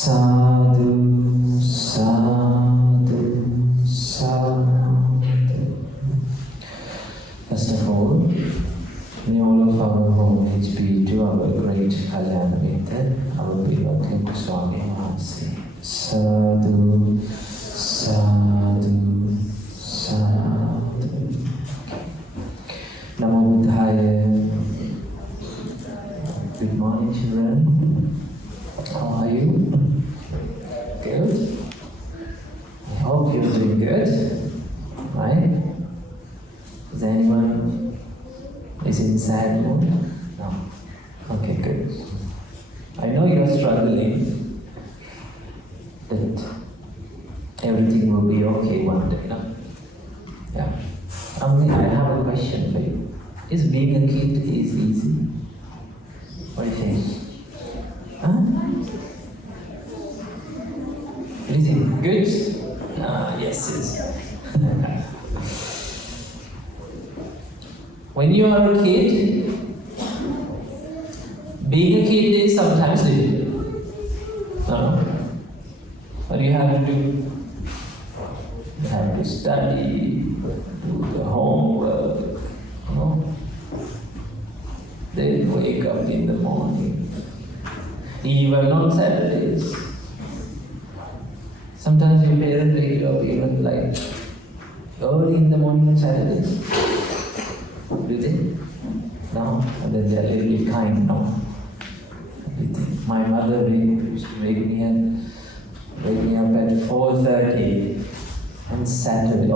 Sadhu, sadhu, sadhu. First of all, may all of our homage be to our great Kalyanamita, our beloved Swami Maharaj. Sadhu, sadhu, sadhu. Namo Buddhaya. Good morning, children. How are you? Good? I hope you're doing good, right? Is anyone in sad mood? No. Okay, good. I know you're struggling, but everything will be okay one day, no? Yeah. I have a question for you. Is being a kid easy? What do you think? Huh? What do you think? Good? Yes. When you are a kid, being a kid is sometimes difficult. No? What you have to do? You have to study, do the homework, Then wake up in the morning. Even on Saturdays. Sometimes your parents wake up even like early in the morning on Saturdays. Do they? No? And then they're really kind, no? My mother used to wake me up at 4:30 on Saturdays.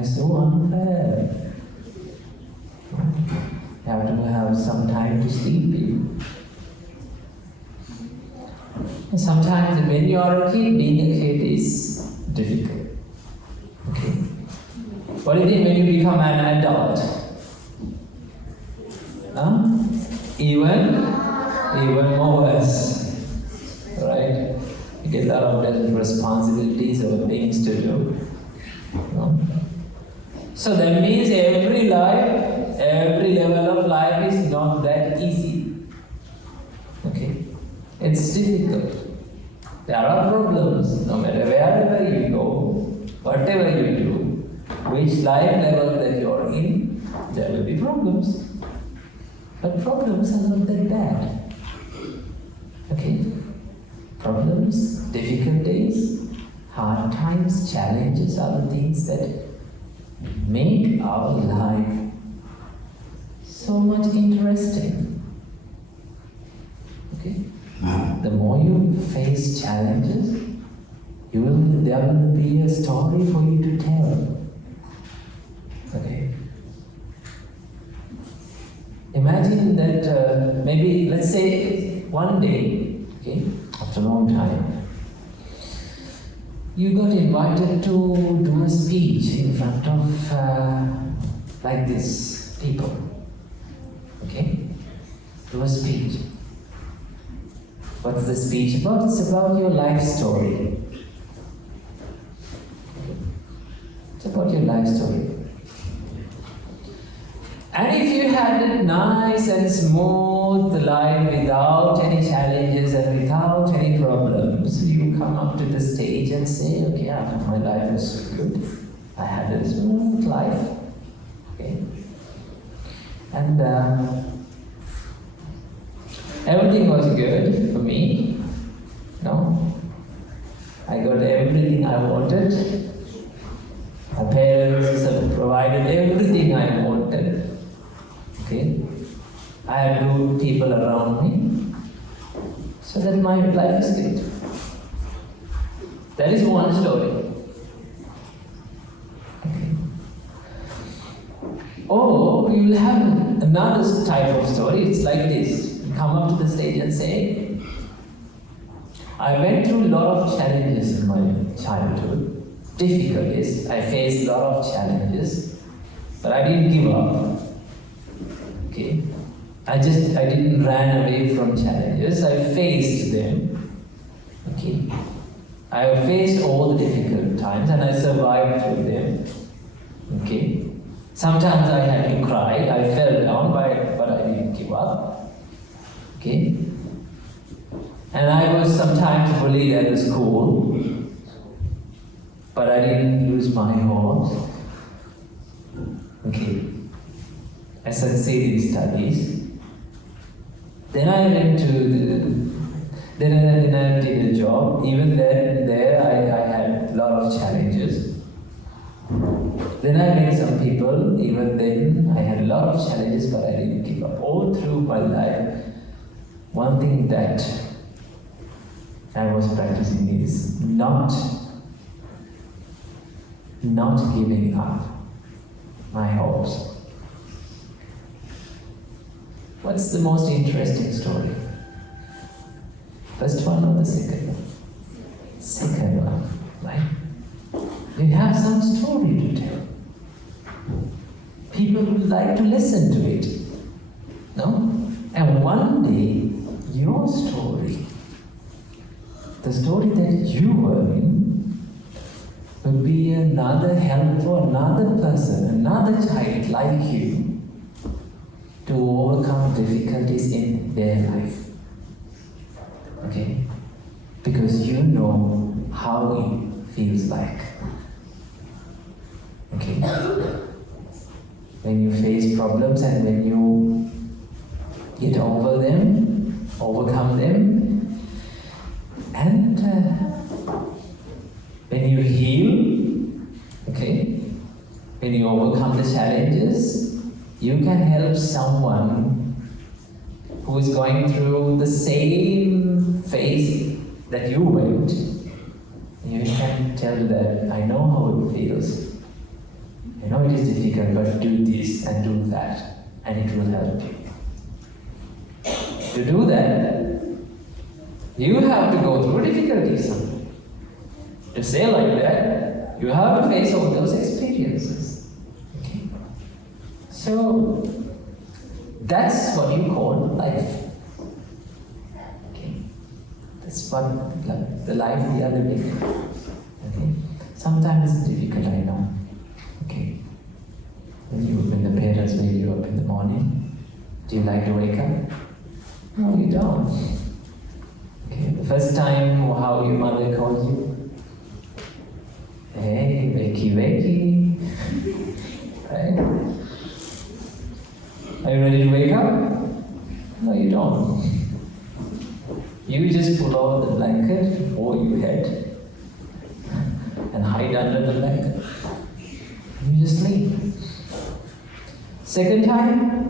It's so unfair. You have to have some time to sleep. And sometimes when you are a kid, being a kid is difficult. Okay? What do you think when you become an adult? Even more worse. Right? You get a lot of responsibilities or things to do. So that means every level of life is not that easy. Okay? It's difficult. There are problems. No matter wherever you go, whatever you do, which life level that you are in, there will be problems. But problems are not that bad. Okay? Problems, difficulties, hard times, challenges are the things that make our life so much interesting. Okay? The more you face challenges, there will be a story for you to tell. Okay? Imagine that maybe, let's say, one day, okay, after a long time, you got invited to do a speech in front of, like this, people. Okay? Do a speech. What's the speech about? It's about your life story. It's about your life story. And if you had a nice and smooth life without any challenges and without any problems, you come up to the stage and say, okay, my life is good. I had a smooth life. Okay? And everything was good for me. No? I got everything I wanted. My parents have provided everything I wanted. Okay? I had good people around me. So that my life is good. That is one story. Okay. Or you will have another type of story. It's like this. You come up to the stage and say, I went through a lot of challenges in my childhood. Difficulties. I faced a lot of challenges. But I didn't give up. Okay? I didn't run away from challenges. I faced them. Okay? I faced all the difficult times and I survived through them. Okay? Sometimes I had to cry. I fell down, but I didn't give up. Okay? And I was sometimes bullied at the school, but I didn't lose my horse. Okay. I succeeded in studies. Then I went to then I did a job. Even there I had a lot of challenges. Then I met some people. Even then I had a lot of challenges, but I didn't give up. All through my life, one thing that I was practicing is not giving up my hopes. What's the most interesting story? First one or the second one? Second one, right? You have some story to tell. People would like to listen to it. No? And one day, your story, the story that you were in, will be another help for another person, another child like you, to overcome difficulties in their life. Okay? Because you know how it feels like. Okay? When you face problems and when you get over them, overcome them, and when you heal, okay, when you overcome the challenges, you can help someone who is going through the same phase that you went. You can tell that, I know how it feels. I know it is difficult, but do this and do that, and it will help you. To do that, you have to go through difficulties. To say like that, you have to face all those experiences. Okay? So, that's what you call life. Okay? That's what the life we are living. Okay? Sometimes it's difficult, I know. Okay? When the parents wake you up in the morning, do you like to wake up? No, you don't. Okay, the first time how your mother calls you, hey, wakey, wakey, right? Are you ready to wake up? No, you don't. You just pull out the blanket over your head and hide under the blanket. And you just sleep. Second time,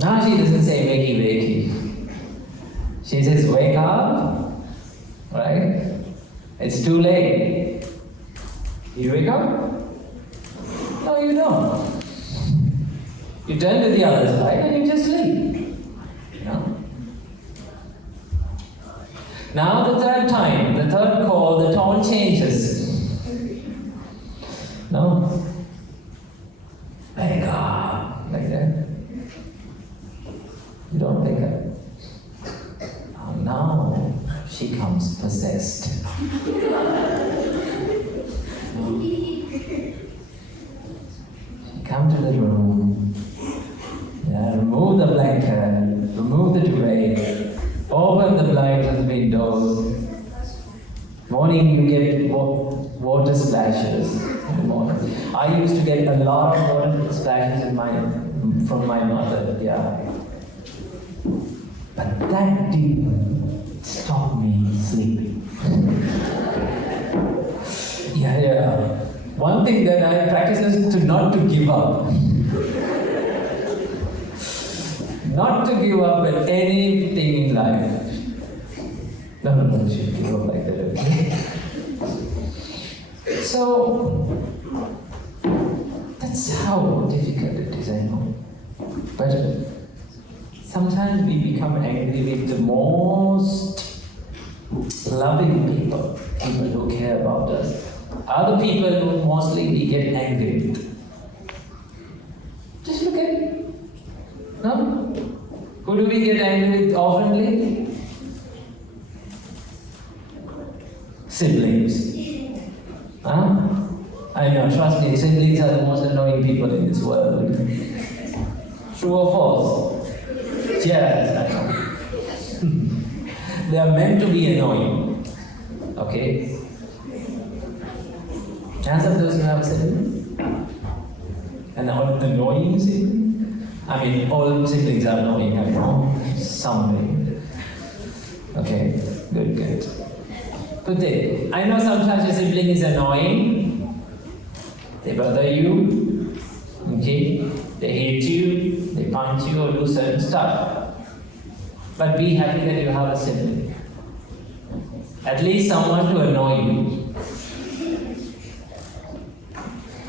now she doesn't say wakey, wakey. She says wake up, right? It's too late. You wake up? No, you don't. You turn to the other side and you just sleep. You know? Now the third time, the third call, the tone changes. No? Wake up, like that. You don't wake up. Oh, now she comes possessed. She comes to the room, remove the blanket, remove the duvet, open the blinds and the windows. Morning you get water splashes in the morning. I used to get a lot of water splashes from my mother, yeah. But that didn't stop me sleeping. Yeah. One thing that I practice is to not to give up. Not to give up at anything in life. No, you should give up like that, okay? So, that's how difficult it is, I know. But sometimes we become angry with the most loving people who care about us. Are the people who mostly we get angry with. Just look at it. No? Who do we get angry with oftenly? Siblings. Huh? I know, trust me, siblings are the most annoying people in this world. True or false? Yes, I know. They are meant to be annoying. Okay? Hands up those who have a sibling. An annoying sibling? I mean, all siblings are annoying, I know. Some way. Okay, good. But I know sometimes your sibling is annoying. They bother you. Okay? They hate you. They punch you or do certain stuff. But be happy that you have a sibling. At least someone to annoy you.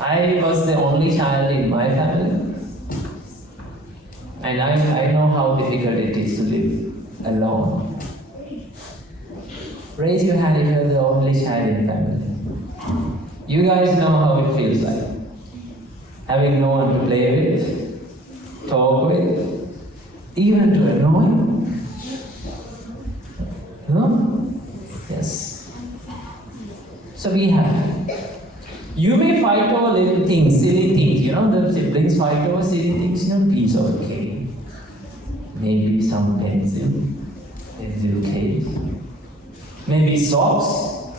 I was the only child in my family. And I know how difficult it is to live alone. Raise your hand if you're the only child in the family. You guys know how it feels like. Having no one to play with, talk with, even to annoy. No? Yes. So be happy. You may fight over little things, silly things. You know, the siblings fight over silly things. You know, piece of cake. Maybe some pencil case. Maybe socks.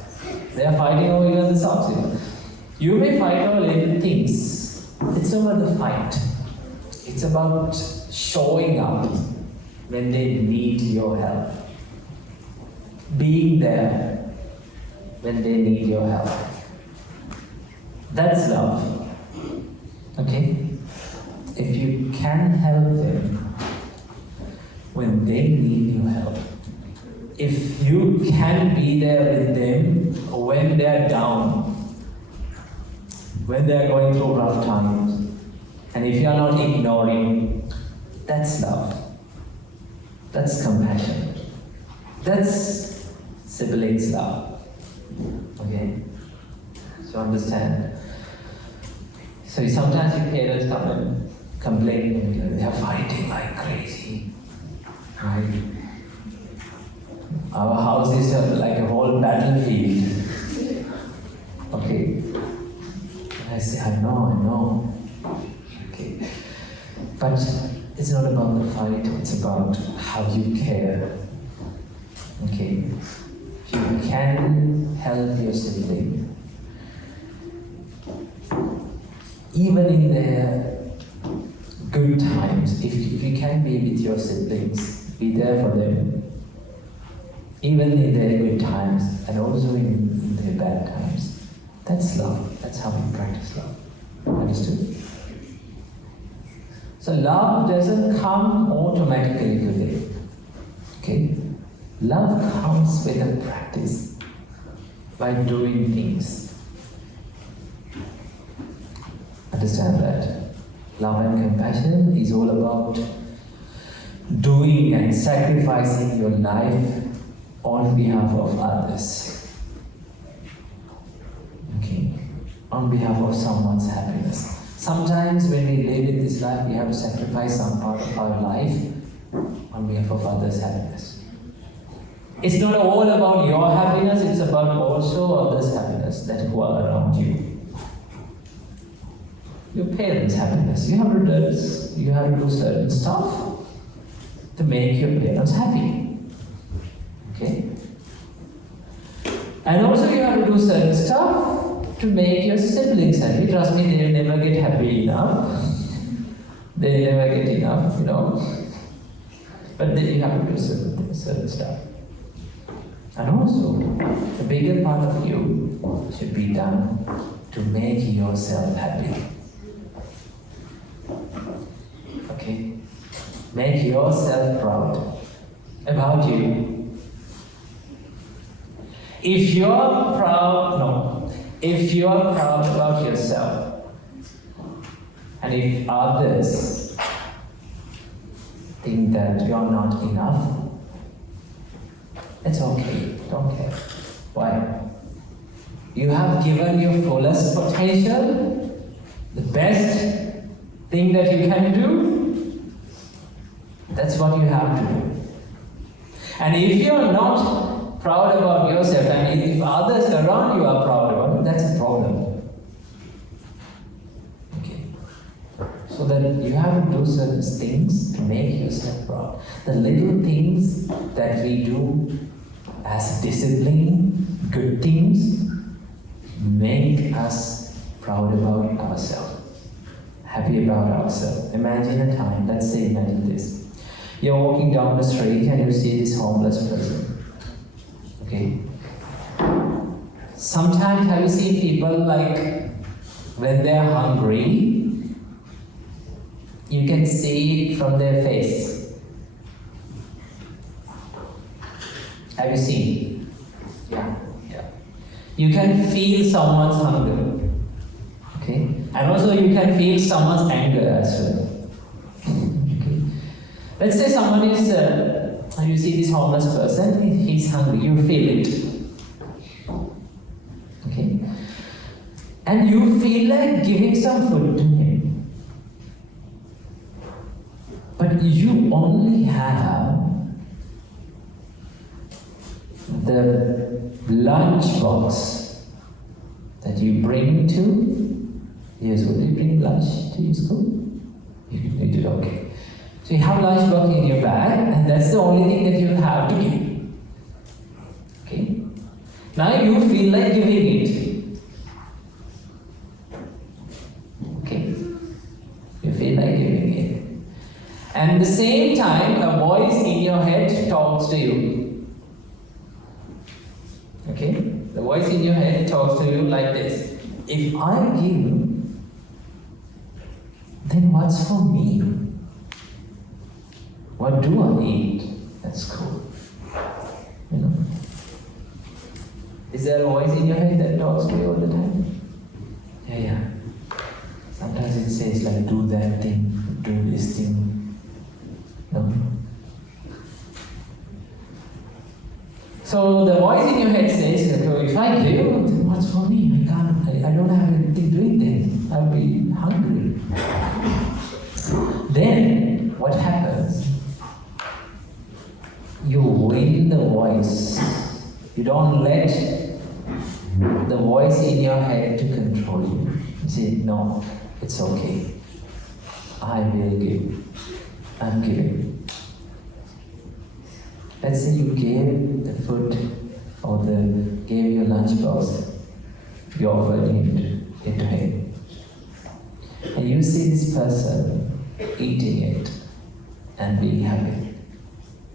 They are fighting over even the socks. You may fight over little things. It's over the fight. It's about showing up when they need your help. Being there when they need your help. That's love. Okay? If you can help them when they need your help, if you can be there with them when they're down, when they're going through rough times, and if you're not ignoring, that's love. That's compassion. That's siblings love. Okay? So understand. So sometimes your parents come and complain, they are fighting like crazy. Right? Our house is like a whole battlefield. Okay? And I say, I know. Okay. But it's not about the fight, it's about how you care. Okay? If you can help your sibling, even in their good times, if you can be with your siblings, be there for them, even in their good times and also in their bad times. That's love. That's how we practice love. Understood? So love doesn't come automatically today. Okay? Love comes with a practice by doing things. Understand that? Love and compassion is all about doing and sacrificing your life on behalf of others. Okay? On behalf of someone's happiness. Sometimes when we live in this life, we have to sacrifice some part of our life on behalf of others' happiness. It's not all about your happiness, it's about also others' happiness that who are around you. Your parents' happiness. You have to do certain stuff to make your parents happy. Okay? And also you have to do certain stuff to make your siblings happy. Trust me, they will never get happy enough. They never get enough, But then you have to do certain stuff. And also, the bigger part of you should be done to make yourself happy. Okay? Make yourself proud about you. If you're proud about yourself, and if others think that you're not enough, it's okay, don't care. Why? You have given your fullest potential, the best thing that you can do, that's what you have to do. And if you're not proud about yourself, and if others around you are proud about it, that's a problem. Okay. So that you have to do certain things to make yourself proud. The little things that we do as discipline, good things, make us proud about ourselves, happy about ourselves. Imagine a time, let's say imagine this. You're walking down the street and you see this homeless person. Okay? Sometimes have you seen people like when they're hungry, you can see it from their face. Have you seen? Yeah. You can feel someone's hunger. Okay? And also you can feel someone's anger as well. Okay? Let's say someone is, you see this homeless person, he's hungry, you feel it. Okay? And you feel like giving some food to him. But you only have the lunch box that you bring to, yes, will you bring lunch to your school? You do, okay. So you have lunch box in your bag and that's the only thing that you have to give. Okay? Now you feel like giving it. Okay? You feel like giving it. And at the same time, a voice in your head talks to you. Okay? The voice in your head talks to you like this. If I give, then what's for me? What do I eat at school? You know? Is there a voice in your head that talks to you all the time? Yeah. Sometimes it says like, do that thing, do this thing. No. So the voice in your head says, if I give, then what's for me? I don't have anything to eat then. I'll be hungry. Then what happens? You win the voice. You don't let the voice in your head to control you. You say, no, it's okay. I will give. I'm giving. Let's say you gave the food or gave your lunch box, you offered it to him. And you see this person eating it and being happy.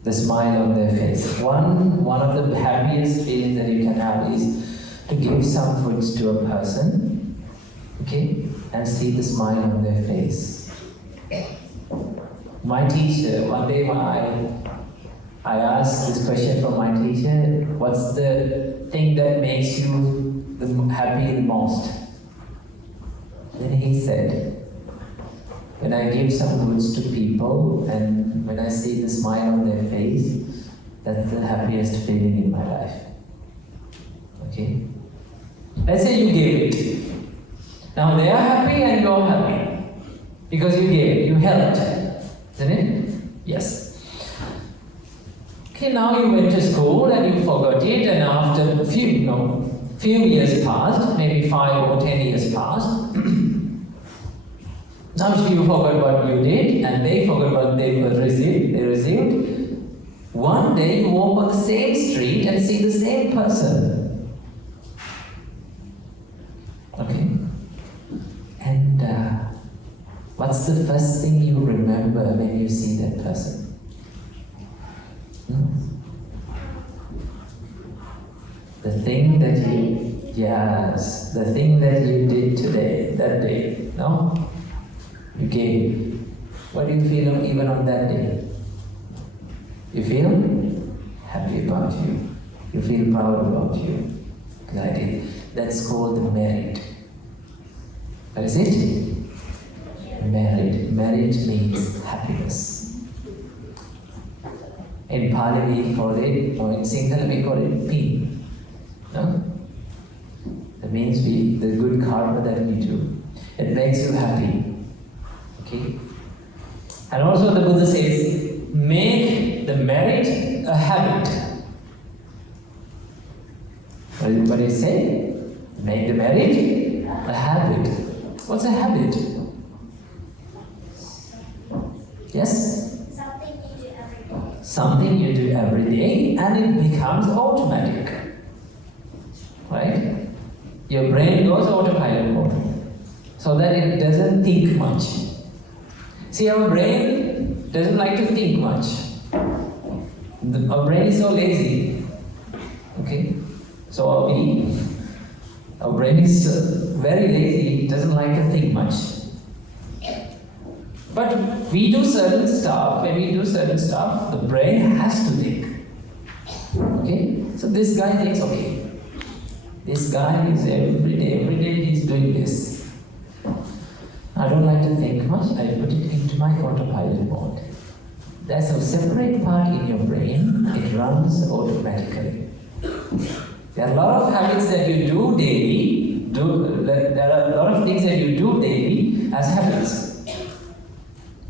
The smile on their face. One of the happiest feelings that you can have is to give some foods to a person, okay, and see the smile on their face. My teacher, one day I asked this question from my teacher, what's the thing that makes you happy the most? Then he said, when I give some goods to people and when I see the smile on their face, that's the happiest feeling in my life. Okay? Let's say you gave it. Now they are happy and you're happy. Because you gave, you helped. Isn't it? Yes. Okay, now you went to school and you forgot it, and after a few years passed, maybe 5 or 10 years passed. Now you forgot what you did, and they forgot what they received. One day you walk on the same street and see the same person. Okay? And what's the first thing you remember when you see that person? The thing that the thing that you did today, that day, no? You gave. What do you feel even on that day? You feel happy about you. You feel proud about you. Because I did. That's called the merit. What is it? Merit. Merit means happiness. In Pali we call it, or in Sinhala we call it P. No? That means the good karma that we do. It makes you happy. Okay? And also the Buddha says, make the merit a habit. What do you say? Make the merit a habit. What's a habit? Yes? Something you do every day. Something you do every day and it becomes automatic. Right? Your brain goes autopilot mode so that it doesn't think much. See, our brain doesn't like to think much. Our brain is so lazy. Okay? So our brain is very lazy, it doesn't like to think much. But we do certain stuff, when we do certain stuff, the brain has to think. Okay? So this guy thinks, okay, this guy is every day he's doing this. I don't like to think much, I put it into my autopilot mode. There's a separate part in your brain, it runs automatically. There are a lot of habits that you do daily, there are a lot of things that you do daily as habits.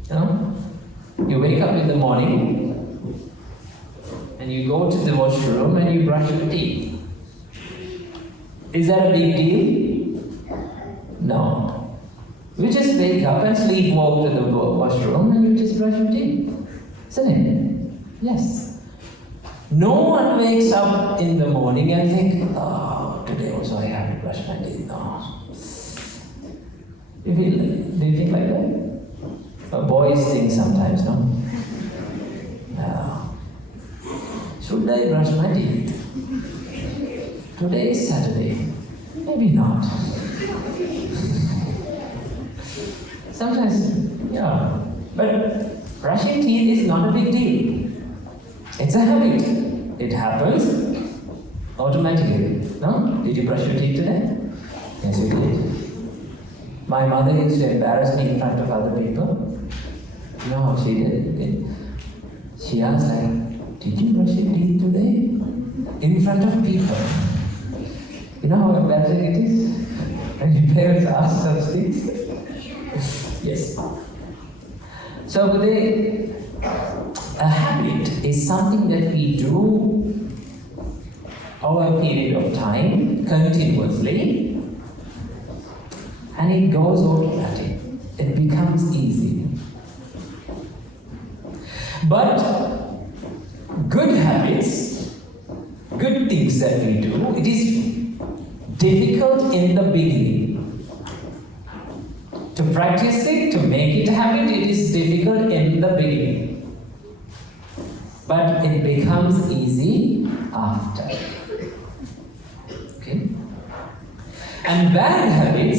You know, you wake up in the morning and you go to the washroom and you brush your teeth. Is that a big deal? No. You just wake up and sleepwalk to the washroom and you just brush your teeth. Isn't it? Yes. No one wakes up in the morning and think, oh, today also I have to brush my teeth. No. Do you think like that? Boys think sometimes, no? No. Should I brush my teeth? Today is Saturday. Maybe not. Sometimes, yeah. But brushing teeth is not a big deal. It's a habit. It happens automatically. No? Did you brush your teeth today? Yes, you did. My mother used to embarrass me in front of other people. No, she did. She asked, like, did you brush your teeth today? In front of people. You know how embarrassing it is? When your parents ask such things? Yes. So a habit is something that we do over a period of time, continuously, and it goes automatic. It becomes easy. But good habits, good things that we do, it is difficult in the beginning. To practice it, to make it a habit, it is difficult in the beginning. But it becomes easy after. Okay? And bad habits,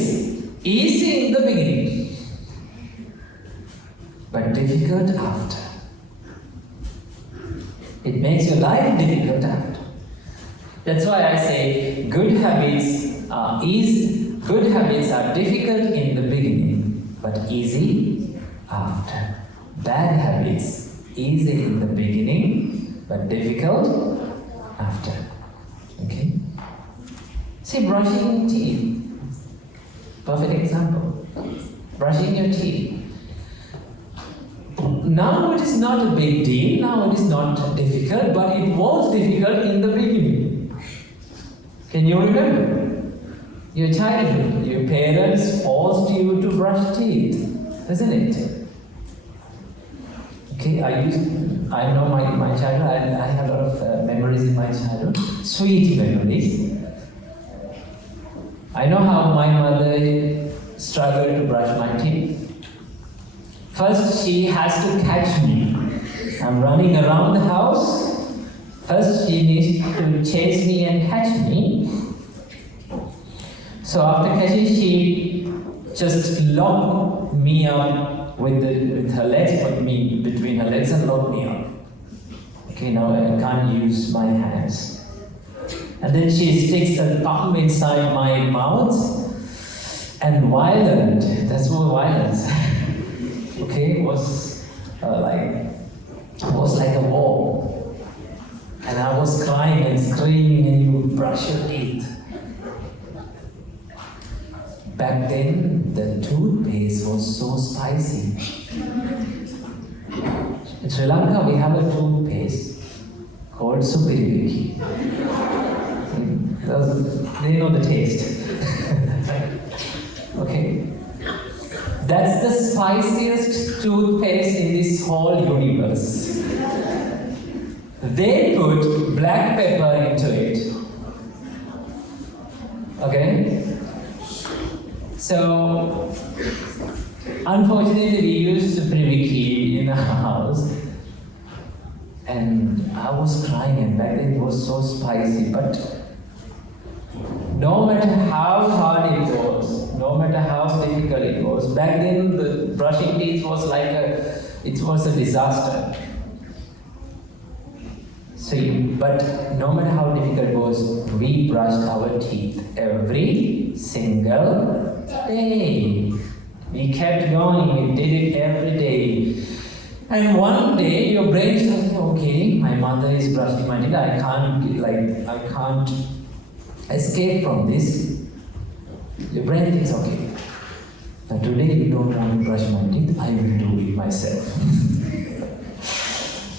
easy in the beginning, but difficult after. It makes your life difficult after. That's why I say good habits are easy. Good habits are difficult in the beginning, but easy after. Bad habits, easy in the beginning, but difficult after. Okay? See, brushing teeth. Perfect example. Brushing your teeth. Now it is not a big deal, now it is not difficult, but it was difficult in the beginning. Can you remember? Your childhood, your parents forced you to brush teeth, isn't it? Okay, I know my childhood, I have a lot of memories in my childhood, sweet memories. I know how my mother struggled to brush my teeth. First, she has to catch me. I'm running around the house. First, she needs to chase me and catch me. So after catching, she just locked me up with her legs, put me between her legs and locked me up. Okay, now I can't use my hands. And then she sticks her thumb inside my mouth and violent. That's what violence. Okay, was like a war. And I was crying and screaming, and you would brush your teeth. Back then, the toothpaste was so spicy. In Sri Lanka, we have a toothpaste called Sibling. They know the taste. Okay? That's the spiciest toothpaste in this whole universe. They put black pepper into it. Okay? So, unfortunately, we used Priviki in our house. And I was crying, and back then it was so spicy. But no matter how hard it was, no matter how difficult it was, back then the brushing teeth was it was a disaster. So, but no matter how difficult it was, we brushed our teeth every single day. We kept going, we did it every day. And one day your brain says, okay, my mother is brushing my teeth, I can't escape from this. Your brain thinks, okay, now today you don't want to brush my teeth, I will do it myself.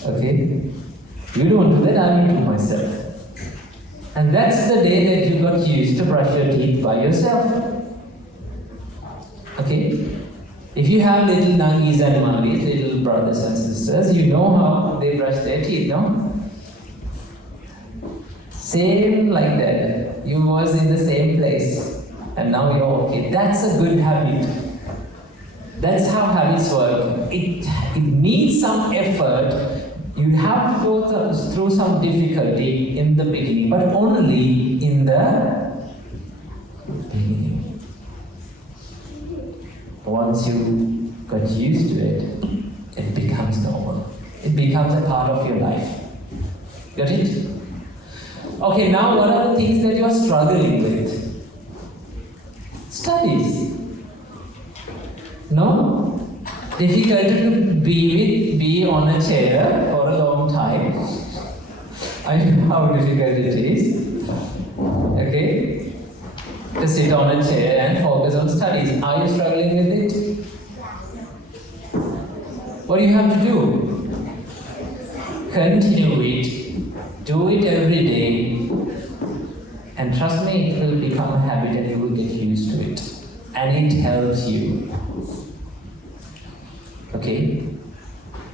Okay? You don't do that, I will do myself. And that's the day that you got used to brush your teeth by yourself. Okay? If you have little nuggies and mummies, little brothers and sisters, you know how they brush their teeth, no? Same like that. You was in the same place and now you're okay. That's a good habit. That's how habits work. It needs some effort. You have to go through some difficulty in the beginning, but only in the beginning. Once you got used to it, it becomes normal. It becomes a part of your life. Got it? Okay, now what are the things that you are struggling with? Studies. No? Difficult to be on a chair for a long time. I know how difficult it is. Okay? To sit on a chair and focus on studies. Are you struggling with it? What do you have to do? Continue it. Do it every day. And trust me, it will become a habit and you will get used to it. And it helps you. Okay?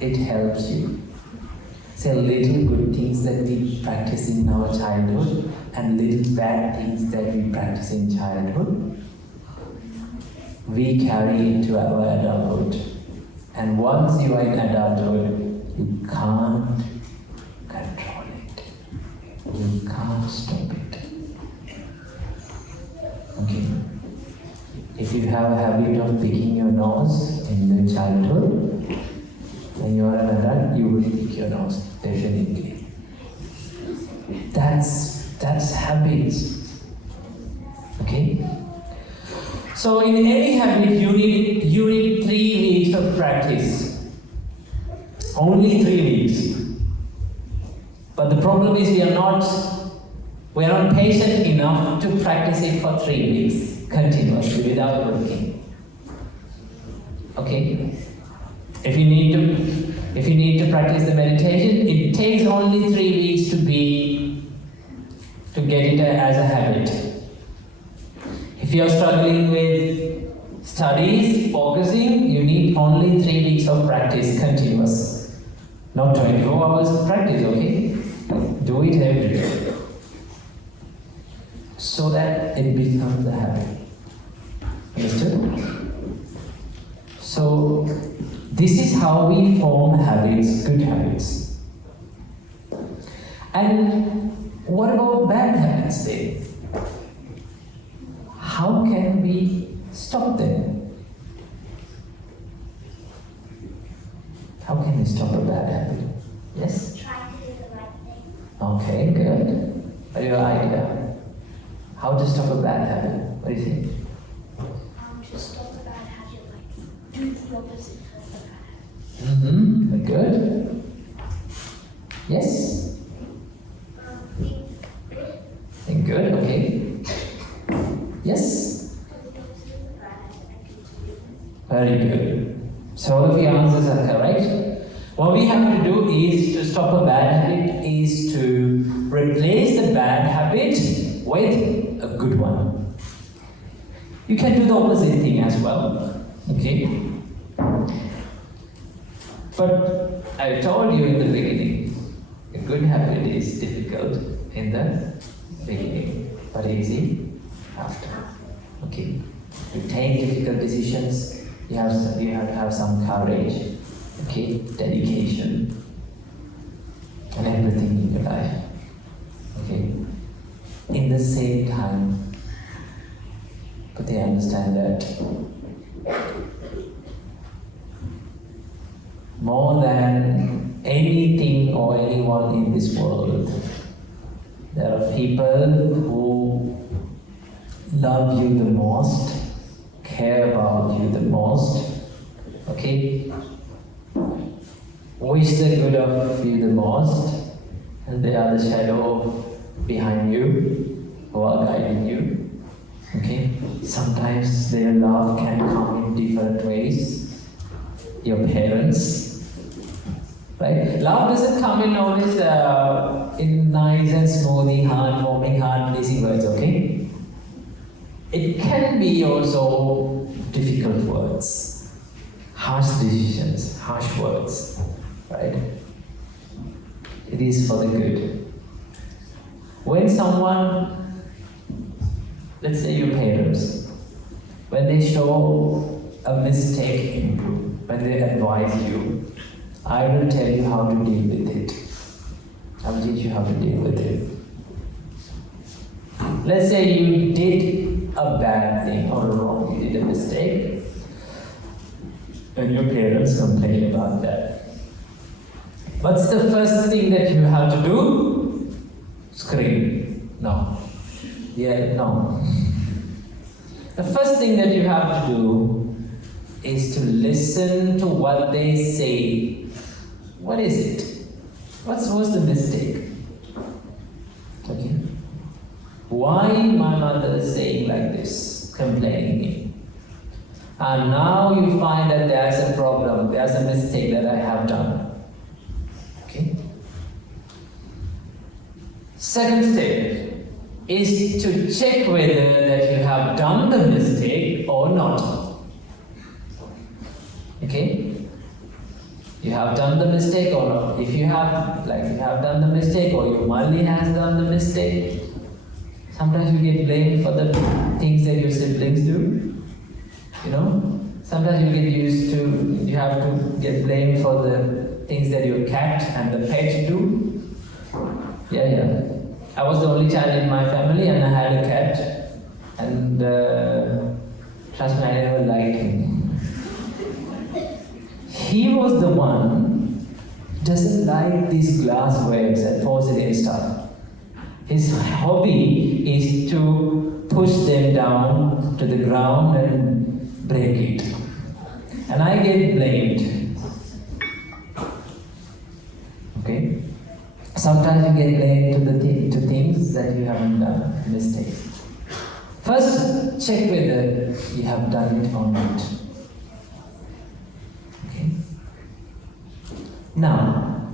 It helps you. Say little good things that we practice in our childhood and little bad things that we practice in childhood, we carry into our adulthood. And once you are in adulthood, you can't control it. You can't stop it. Okay? If you have a habit of picking your nose in the childhood, when you are an adult, you will pick your nose, definitely. That's habits. Okay? So in any habit, you need 3 weeks of practice. Only 3 weeks. But the problem is we are not patient enough to practice it for 3 weeks continuously without working. Okay? If you need to practice the meditation, it takes only 3 weeks to get it as a habit. If you are struggling with studies, focusing, you need only 3 weeks of practice continuous. Not 24 hours of practice, okay? Do it every day. So that it becomes a habit. Understood? So, this is how we form habits, good habits. And what about bad habits then? How can we stop them? How can we stop a bad habit? Yes? Try to do the right thing. Okay, good. What is your idea? How to stop a bad habit? What do you think? To stop the bad habit, do the opposite of the bad habit. Good. Yes? Think good. Think good, okay. Yes? Very good. So all of the answers are correct. What we have to do is to stop a bad habit is to replace the bad habit with a good one. You can do the opposite thing as well. Okay? But I told you in the beginning, a good habit is difficult in the beginning, but easy after. Okay? To take difficult decisions, you have to have some courage, okay, dedication, and everything in your life. Okay? In the same time, but they understand that more than anything or anyone in this world, there are people who love you the most, care about you the most, okay? Wish the good of you the most, and they are the shadow behind you, who are guiding you, okay? Sometimes their love can come in different ways. Your parents, right? Love doesn't come in always in nice and smoothie, heartwarming, heart-pleasing words, okay? It can be also difficult words, harsh decisions, harsh words, right? It is for the good. When someone, let's say your parents, when they show a mistake in you, when they advise you, I will tell you how to deal with it. I will teach you how to deal with it. Let's say you did a bad thing or wrong, you did a mistake, and your parents complain about that. What's the first thing that you have to do? Scream. No. Yeah, no. The first thing that you have to do is to listen to what they say. What is it? What was the mistake? Okay. Why my mother is saying like this, complaining me? And now you find that there's a problem, there's a mistake that I have done. Okay? Second step is to check whether that you have done the mistake or not. Okay? You have done the mistake or not. If you have done the mistake or your mother has done the mistake, sometimes you get blamed for the things that your siblings do. You know? Sometimes you have to get blamed for the things that your cat and the pet do. Yeah. I was the only child in my family and I had a cat. And trust me, I never liked him. He was the one who doesn't like these glass waves and porcelain stuff. His hobby is to push them down to the ground and break it. And I get blamed. Okay? Sometimes you get blamed to things that you haven't done, mistakes. First, check whether you have done it or not. Okay? Now,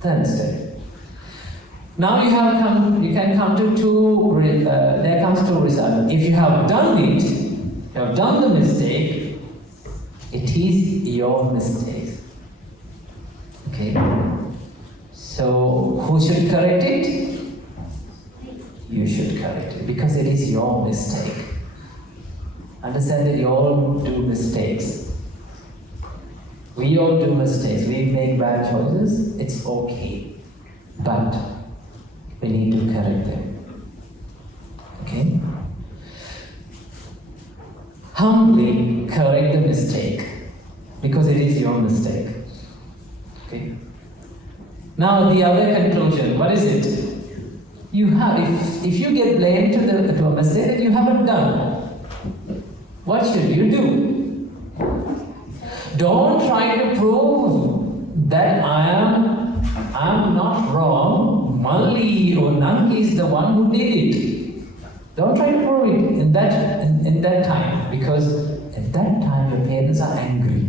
third step. Now you can come to there comes two results. If you have done it, you have done the mistake, it is your mistake. Okay? So, who should correct it? You should correct it because it is your mistake. Understand that you all do mistakes. We all do mistakes. We make bad choices. It's okay. But we need to correct them. Okay? Humbly correct the mistake because it is your mistake. Okay? Now the other conclusion, what is it? You have, if you get blamed to a mistake that you haven't done, what should you do? Don't try to prove that I am not wrong. Malli or Nanki is the one who did it. Don't try to prove it in that time, because at that time your parents are angry.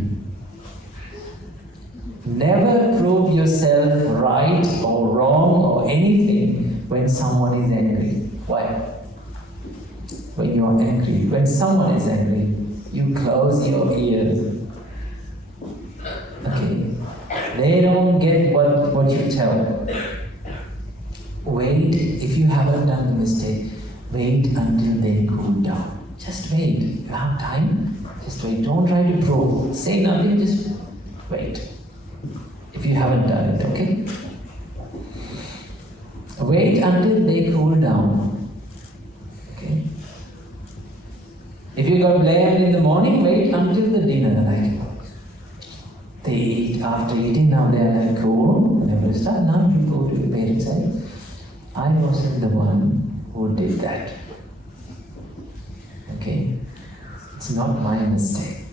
Never prove yourself right or wrong or anything when someone is angry. Why? When you are angry, when someone is angry, you close your ears. Okay. They don't get what you tell. Wait, if you haven't done the mistake, wait until they cool down. Just wait. You have time, just wait. Don't try to prove. Say nothing, just wait. If you haven't done it, okay? Wait until they cool down. Okay? If you got blamed in the morning, wait until the dinner. Like, they eat, after eating, now they are like cool. And they will start, now you go to the parents and say, I wasn't the one who did that. Okay? It's not my mistake.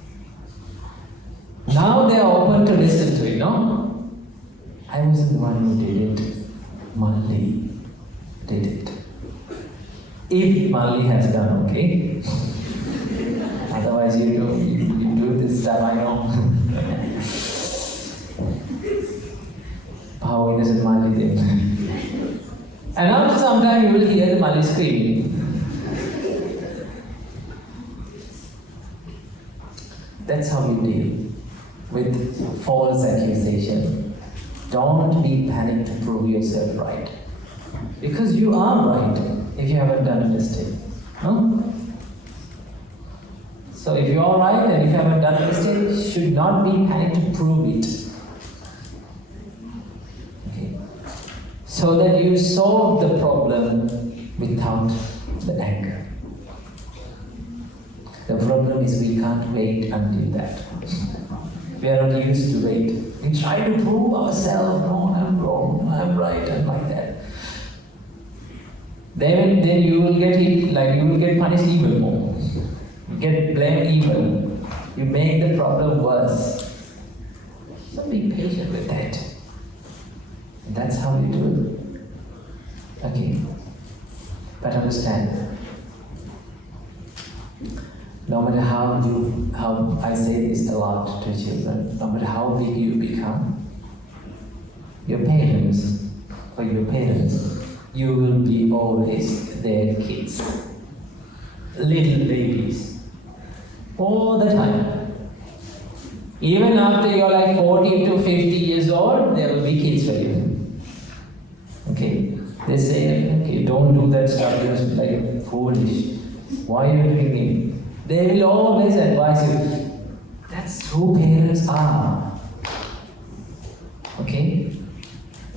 Now they are open to listen to it, no? I wasn't the one who did it. Malli did it. If Malli has done, okay? Otherwise you do this stuff, I know. How innocent Malli did. And after some time you will hear the Malli screaming. That's how you deal with false accusation. Don't be panicked to prove yourself right. Because you are right if you haven't done a mistake. No? So if you are right and if you haven't done a mistake, you should not be panicked to prove it. Okay. So that you solve the problem without the anger. The problem is we can't wait until that. We are not used to wait. We try to prove ourselves, no, I'm wrong, I'm right, and like that. Then you will get punished even more. You get blamed even. You make the problem worse. So be patient with that. And that's how we do it. Okay. But understand, no matter how I say this a lot to children, no matter how big you become, your parents, you will be always their kids, little babies, all the time. Even after you're like 40 to 50 years old, there will be kids for you. Okay? They say, okay, don't do that stuff, you're like foolish. Why are you doing it? They will always advise you. That's who parents are. Okay?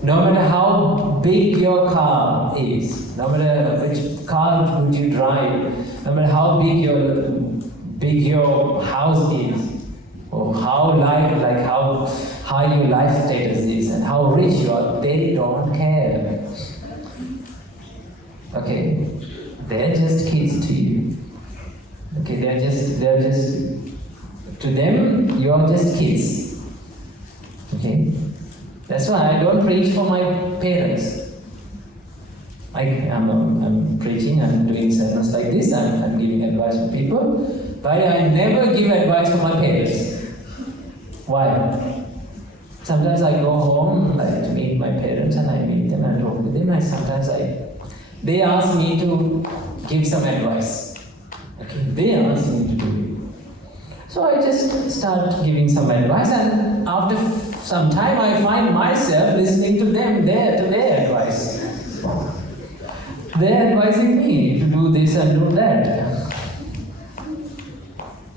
No matter how big your car is, no matter which car would you drive, no matter how big your house is, or how high your life status is, and how rich you are, they don't care. Okay? They're just kids to you. Okay, they're just, to them, you are just kids. Okay? That's why I don't preach for my parents. I'm preaching, I'm doing sermons like this, I'm giving advice to people, but I never give advice for my parents. Why? Sometimes I go home to meet my parents and I meet them and talk with them, and sometimes they ask me to give some advice. Okay, they ask me to do it. So I just start giving some advice, and after some time I find myself listening to them, to their advice. They're advising me to do this and do that.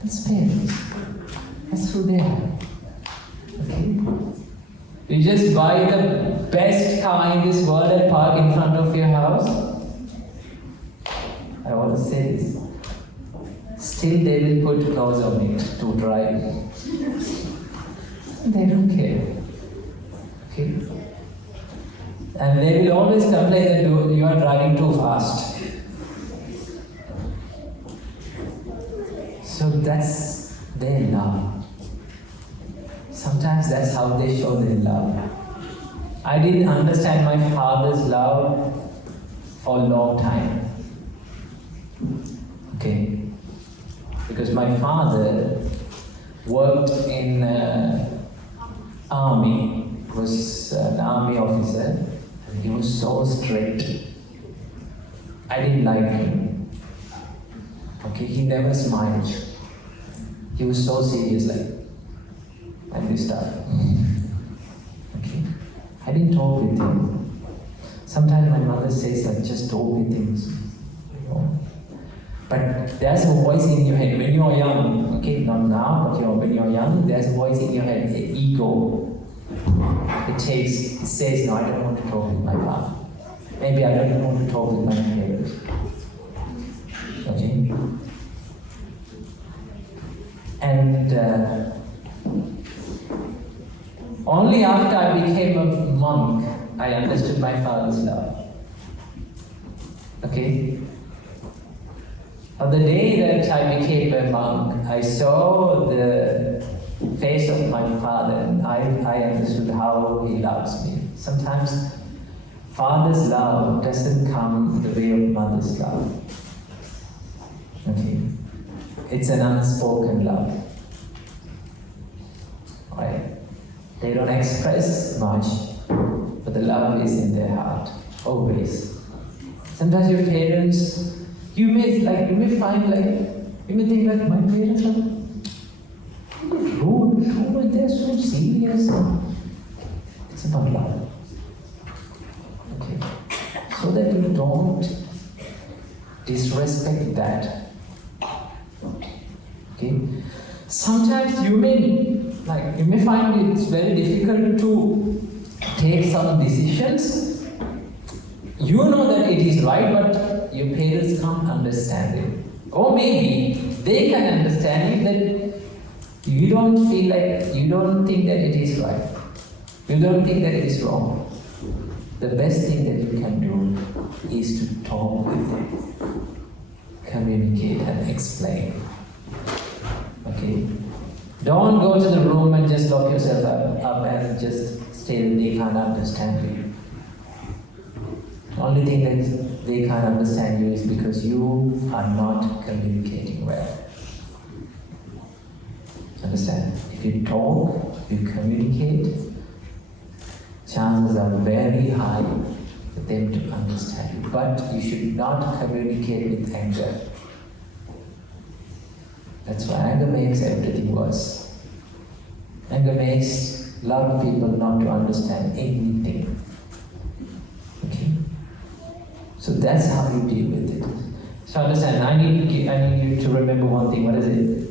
That's parents. That's who they are. Okay? You just buy the best car in this world and park in front of your house. I want to say this. Still they will put clothes on it to drive. They don't care. Okay? And they will always complain that you are driving too fast. So that's their love. Sometimes that's how they show their love. I didn't understand my father's love for a long time. Okay? Because my father worked in army, was an army officer, and he was so strict. I didn't like him. Okay, he never smiled. He was so serious, and this stuff. I didn't talk with him. Sometimes my mother says like, just talk with him, you know. But there's a voice in your head when you're young, okay, not now, but when you're young, there's a voice in your head, the ego. It says, no, I don't want to talk with my father. Maybe I don't want to talk with my parents. Okay? And only after I became a monk, I understood my father's love. Okay? On the day that I became a monk, I saw the face of my father and I understood how he loves me. Sometimes father's love doesn't come the way of mother's love. Okay? It's an unspoken love. Right? They don't express much, but the love is in their heart, always. Sometimes your parents, you may think like my parents are rude, but they're so serious. It's about love. Okay. So that you don't disrespect that. Okay. Sometimes you may find it's very difficult to take some decisions. You know that it is right, but your parents can't understand it. Or maybe they can understand it that you don't feel like, you don't think that it is right. You don't think that it is wrong. The best thing that you can do is to talk with them, communicate and explain. Okay? Don't go to the room and just lock yourself up and just stay that they can't understand you. The only thing that they can't understand you is because you are not communicating well. Understand? If you talk, you communicate, chances are very high for them to understand you. But you should not communicate with anger. That's why anger makes everything worse. Anger makes a lot of people not to understand anything. Okay? So that's how you deal with it. So understand, I need you to remember one thing. What is it?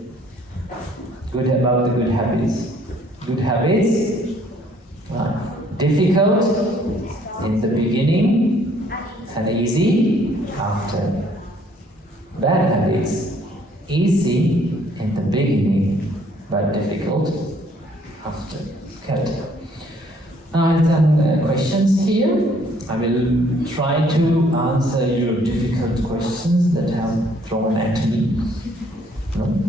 Good about the good habits. Good habits are difficult in the beginning and easy after. Bad habits, easy in the beginning but difficult after. Good. Now I have some questions here. I will try to answer your difficult questions that have thrown at me. No?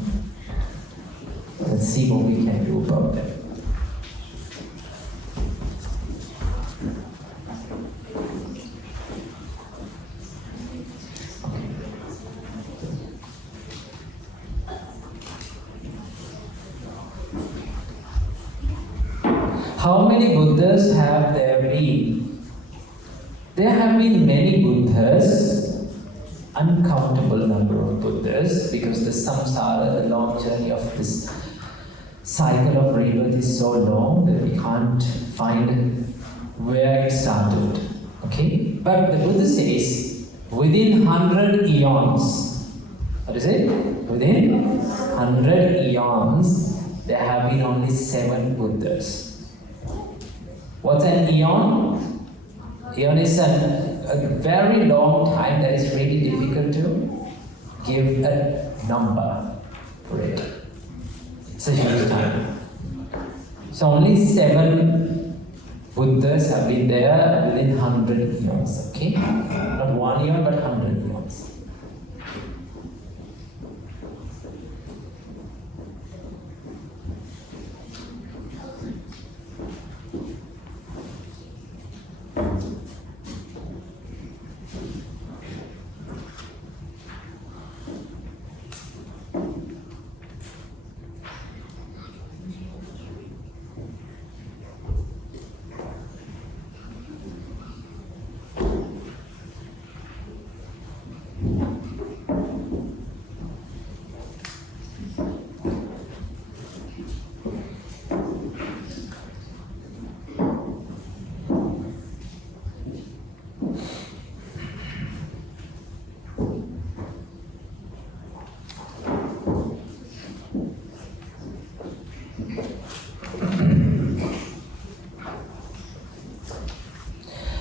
Let's see what we can do about them. How many Buddhas have there been? There have been many Buddhas, uncountable number of Buddhas, because the samsara, the long journey of this cycle of rebirth is so long that we can't find where it started. Okay? But the Buddha says, within 100 eons, what is it? Within 100 eons, there have been only 7 Buddhas. What's an eon? Eon is a very long time that is really difficult to give a number for it. It's a huge time. So only 7 Buddhas have been there within 100 eons, okay? Not 1 eon, but 100 eons.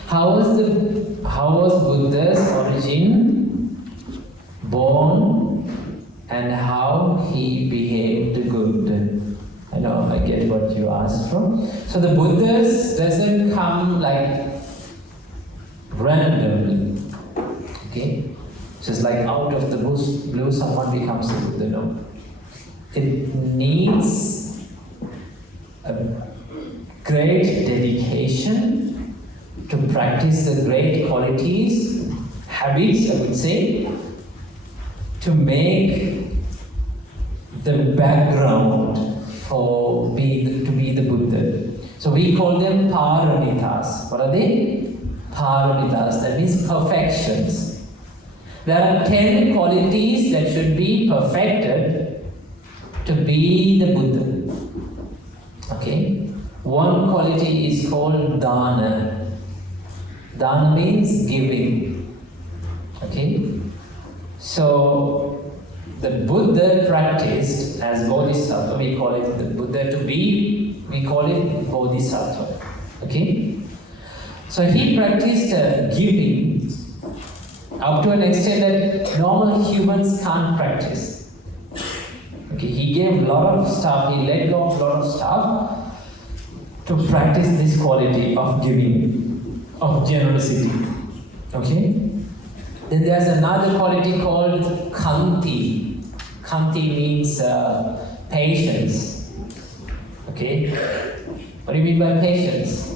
How was Buddha's origin, born, and how he behaved good? I know, I get what you asked for. So the Buddhas doesn't come like randomly. Okay? Just like out of the blue someone becomes a Buddha. No. It needs a great dedication to practice the great qualities, habits, I would say, to make the background to be the Buddha. So we call them paramitas. What are they? Paramitas. That means perfections. There are 10 qualities that should be perfected to be the Buddha. Okay? One quality is called dana. Dana means giving. Okay? So, the Buddha practiced as Bodhisattva, we call it the Buddha to be, we call it Bodhisattva. Okay? So he practiced giving up to an extent that normal humans can't practice. Okay, he gave a lot of stuff, he let go of a lot of stuff to practice this quality of giving, of generosity. Okay? Then there's another quality called khanti. Khanti means patience. Okay? What do you mean by patience?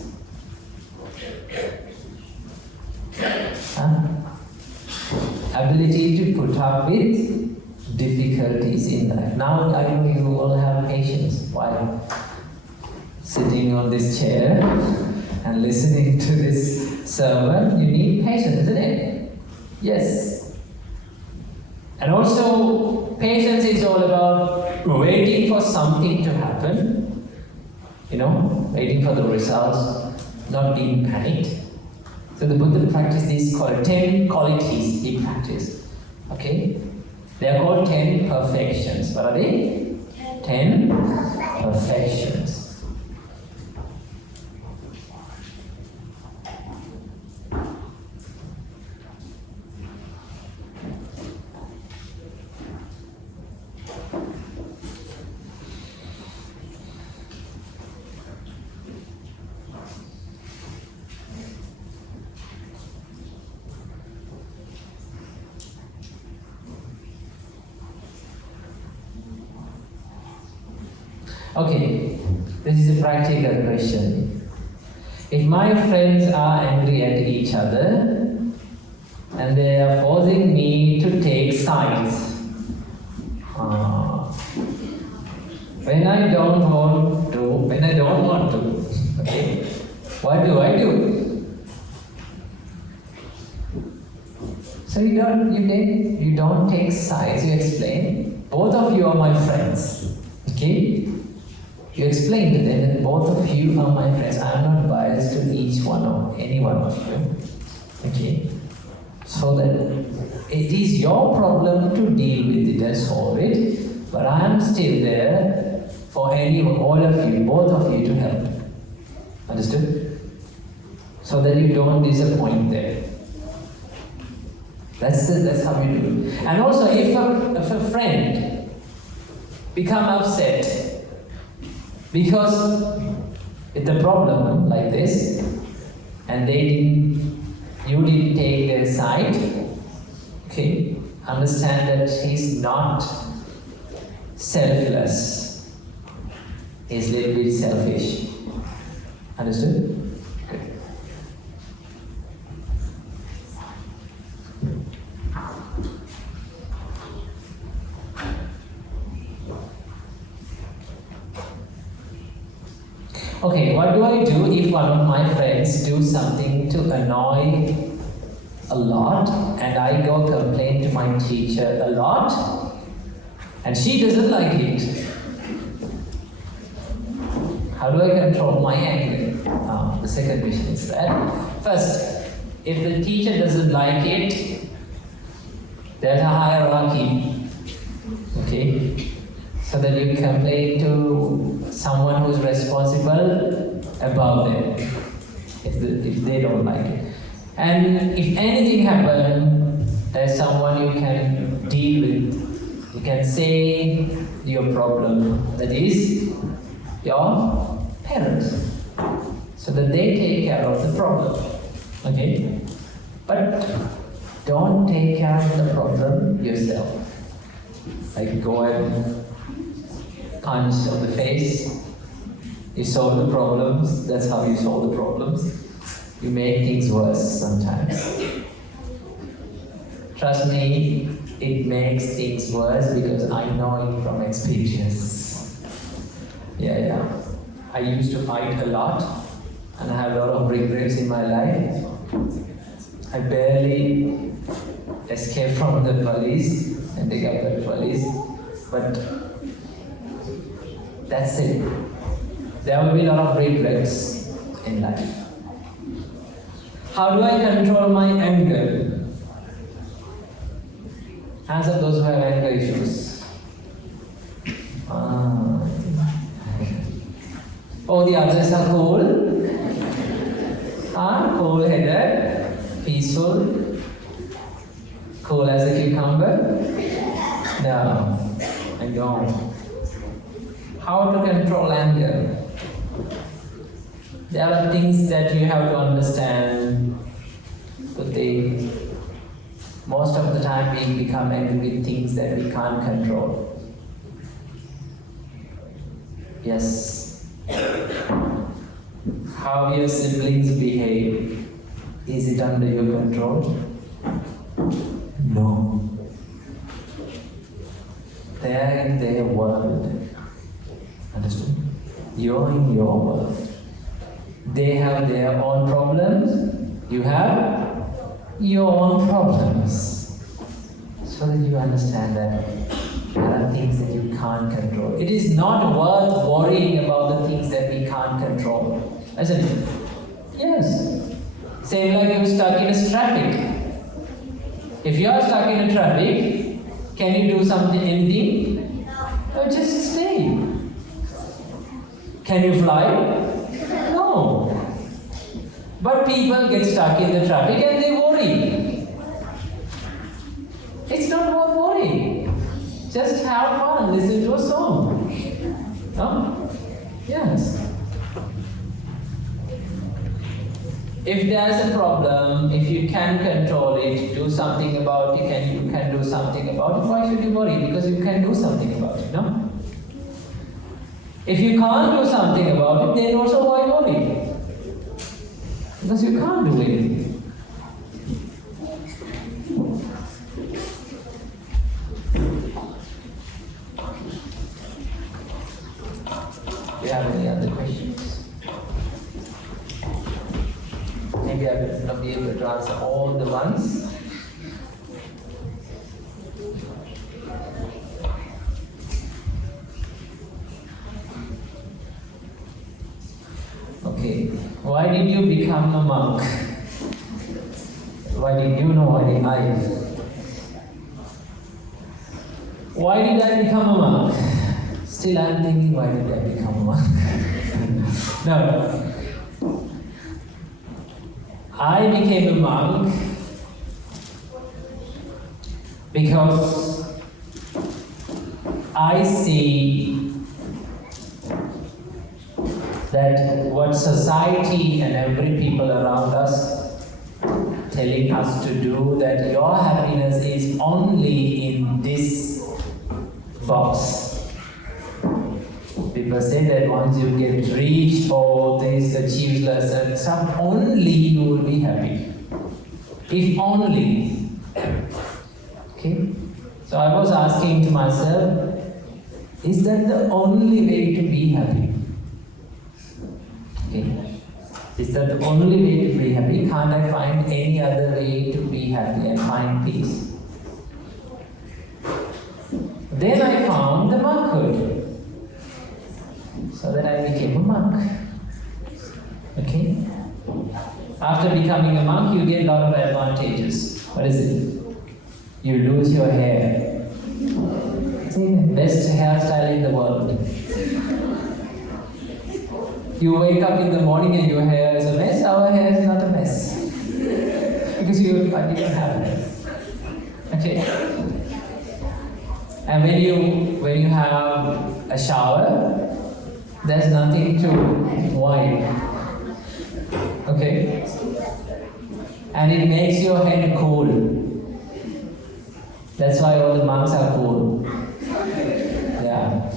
Ability to put up with difficulties in life. Now I know you all have patience while sitting on this chair and listening to this sermon. You need patience, isn't it? Yes. And also, patience is all about waiting for something to happen. You know, waiting for the results, not being panicked. So the Buddha practiced these 10 qualities he practiced. Okay? They are called 10 perfections. What are they? 10 perfections. Okay, this is a practical question. If my friends are angry at each other and they are forcing me to take sides, when I don't want to, okay, what do I do? So you don't take sides, you explain. Both of you are my friends, okay? You explain to them that both of you are my friends. I am not biased to each one or any one of you. Okay? So that it is your problem to deal with it and solve it, but I am still there for all of you, both of you to help. Understood? So that you don't disappoint them. That's how we do it. And also, if a friend become upset because it's a problem like this, and you didn't take their side, okay, understand that he's not selfless. He's a little bit selfish. Understood? Good. Okay, what do I do if one of my friends do something to annoy a lot and I go complain to my teacher a lot and she doesn't like it? How do I control my anger? The second question is that. First, if the teacher doesn't like it, there's a hierarchy. Okay? So that you complain to someone who's responsible above them. if they don't like it. And if anything happens, there's someone you can deal with. You can say your problem, that is your parents, so that they take care of the problem. Okay? But don't take care of the problem yourself. Like go and punch on the face. You solve the problems. That's how you solve the problems. You make things worse sometimes. Trust me, it makes things worse because I know it from experience. Yeah. I used to fight a lot and I have a lot of regrets in my life. I barely escaped from the police and they got the police, but that's it. There will be a lot of regrets in life. How do I control my anger? Hands up those who have anger issues. Oh, the others are cool. Cool-headed, peaceful, cool as a cucumber. No, I don't. How to control anger? There are things that you have to understand. But most of the time we become angry with things that we can't control. Yes. How your siblings behave, is it under your control? No. They are in their world. Understood? You're in your world. They have their own problems. You have your own problems. So that you understand that there are things that you can't control. It is not worth worrying about the things that we can't control. Isn't it? Yes. Same like you're stuck in a traffic. If you are stuck in a traffic, can you do anything? No, just stay. Can you fly? No. But people get stuck in the traffic and they worry. It's not worth worrying. Just have fun, listen to a song. No? Yes. If there's a problem, if you can control it, do something about it, you can do something about it, why should you worry? Because you can do something about it, no? If you can't do something about it, then also why worry? Because you can't do it. Do you have any other questions? Maybe I will not be able to answer all the ones. Okay, why did you become a monk? Why did you know? Why did I? Why did I become a monk? Still I'm thinking, why did I become a monk? No. I became a monk because I see that what society and every people around us telling us to do, that your happiness is only in this box. People say that once you get rich or things achievements and stuff, only you will be happy. If only. Okay? So I was asking to myself, is that the only way to be happy? Okay. Is that the only way to be happy? Can't I find any other way to be happy and find peace? Then I found the monkhood. So that I became a monk. Okay? After becoming a monk, you get a lot of advantages. What is it? You lose your hair. It's the best hairstyle in the world. You wake up in the morning and your hair is a mess. Our hair is not a mess. Because you didn't have it. Okay? And when you have a shower, there's nothing to wipe. Okay? And it makes your head cool. That's why all the monks are cool. Yeah.